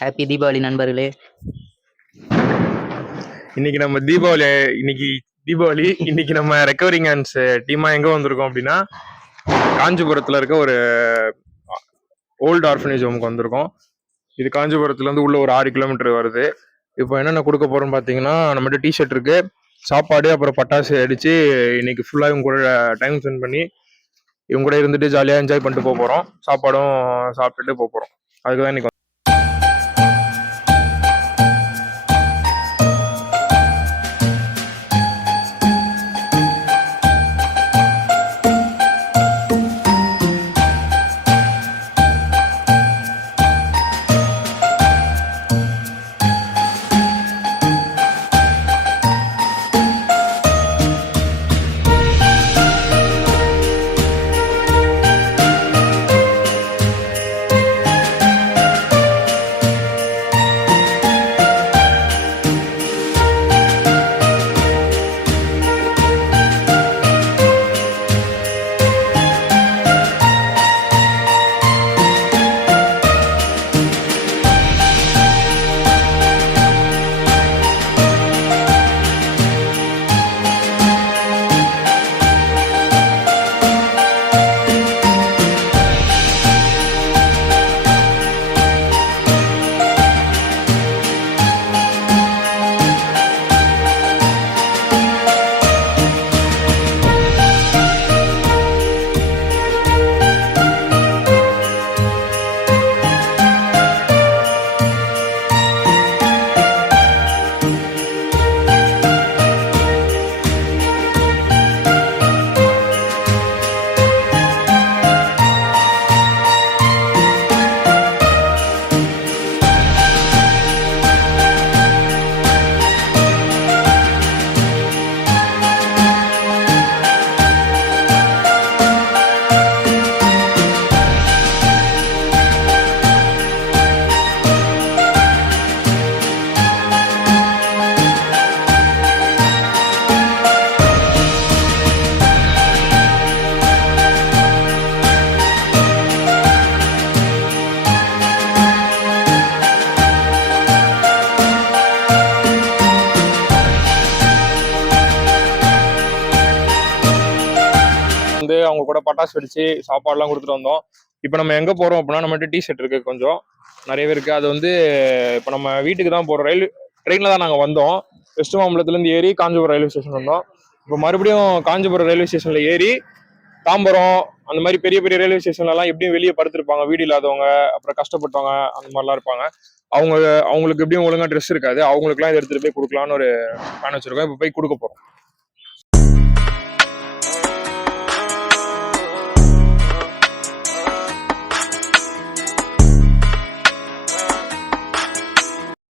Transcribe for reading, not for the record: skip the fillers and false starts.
Happy Deepavali நண்பர்களே. இன்னைக்கு தீபாவளி இன்னைக்கு நம்ம ரெக்கவரிங் ஹேண்ட்ஸ் டீமா எங்க வந்திருக்கோம் அப்படின்னா, காஞ்சிபுரத்துல இருக்க ஒரு ஓல்டு ஆர்ஃபனேஜ் ஹோமுக்கு வந்திருக்கோம். இது காஞ்சிபுரத்துல இருந்து உள்ள ஒரு 6 கிலோமீட்டர் வருது. இப்போ என்னென்ன கொடுக்க போறோம்னு பாத்தீங்கன்னா, நம்மகிட்ட டிஷர்ட் இருக்கு, சாப்பாடு, அப்புறம் பட்டாசு அடிச்சு இன்னைக்கு ஃபுல்லா இவங்க கூட டைம் ஸ்பெண்ட் பண்ணி இவங்க கூட இருந்துட்டு ஜாலியா என்ஜாய் பண்ணிட்டு போக போறோம். சாப்பாடும் சாப்பிட்டுட்டு போக போறோம். அதுக்குதான் இன்னைக்கு அவங்க கூட பட்டாசு வெடிச்சு சாப்பாடுலாம் கொடுத்துட்டு வந்தோம். இப்போ நம்ம எங்க போறோம் அப்படின்னா, நம்மகிட்ட டிஷர்ட் இருக்கு, கொஞ்சம் நிறையவே இருக்கு. அது வந்து இப்போ நம்ம வீட்டுக்கு தான் போறோம். ட்ரெயின்ல தான் நாங்கள் வந்தோம். வெஸ்ட் மாம்பலத்துல இருந்து ஏறி காஞ்சிபுரம் ரயில்வே ஸ்டேஷன் வந்தோம். இப்போ மறுபடியும் காஞ்சிபுரம் ரயில்வே ஸ்டேஷன்ல ஏறி தாம்பரம் அந்த மாதிரி பெரிய பெரிய ரயில்வே ஸ்டேஷன்ல எல்லாம் எப்படியும் வெளியே படுத்திருப்பாங்க, வீடு இல்லாதவங்க, அப்புறம் கஷ்டப்பட்டவங்க, அந்த மாதிரிலாம் இருப்பாங்க. அவங்களுக்கு எப்படியும் ஒழுங்கா ட்ரெஸ் இருக்காது. அவங்களுக்குலாம் இதை எடுத்துட்டு போய் கொடுக்கலான்னு ஒரு பிளான் வச்சிருக்கோம். இப்போ போய் கொடுக்க போறோம்.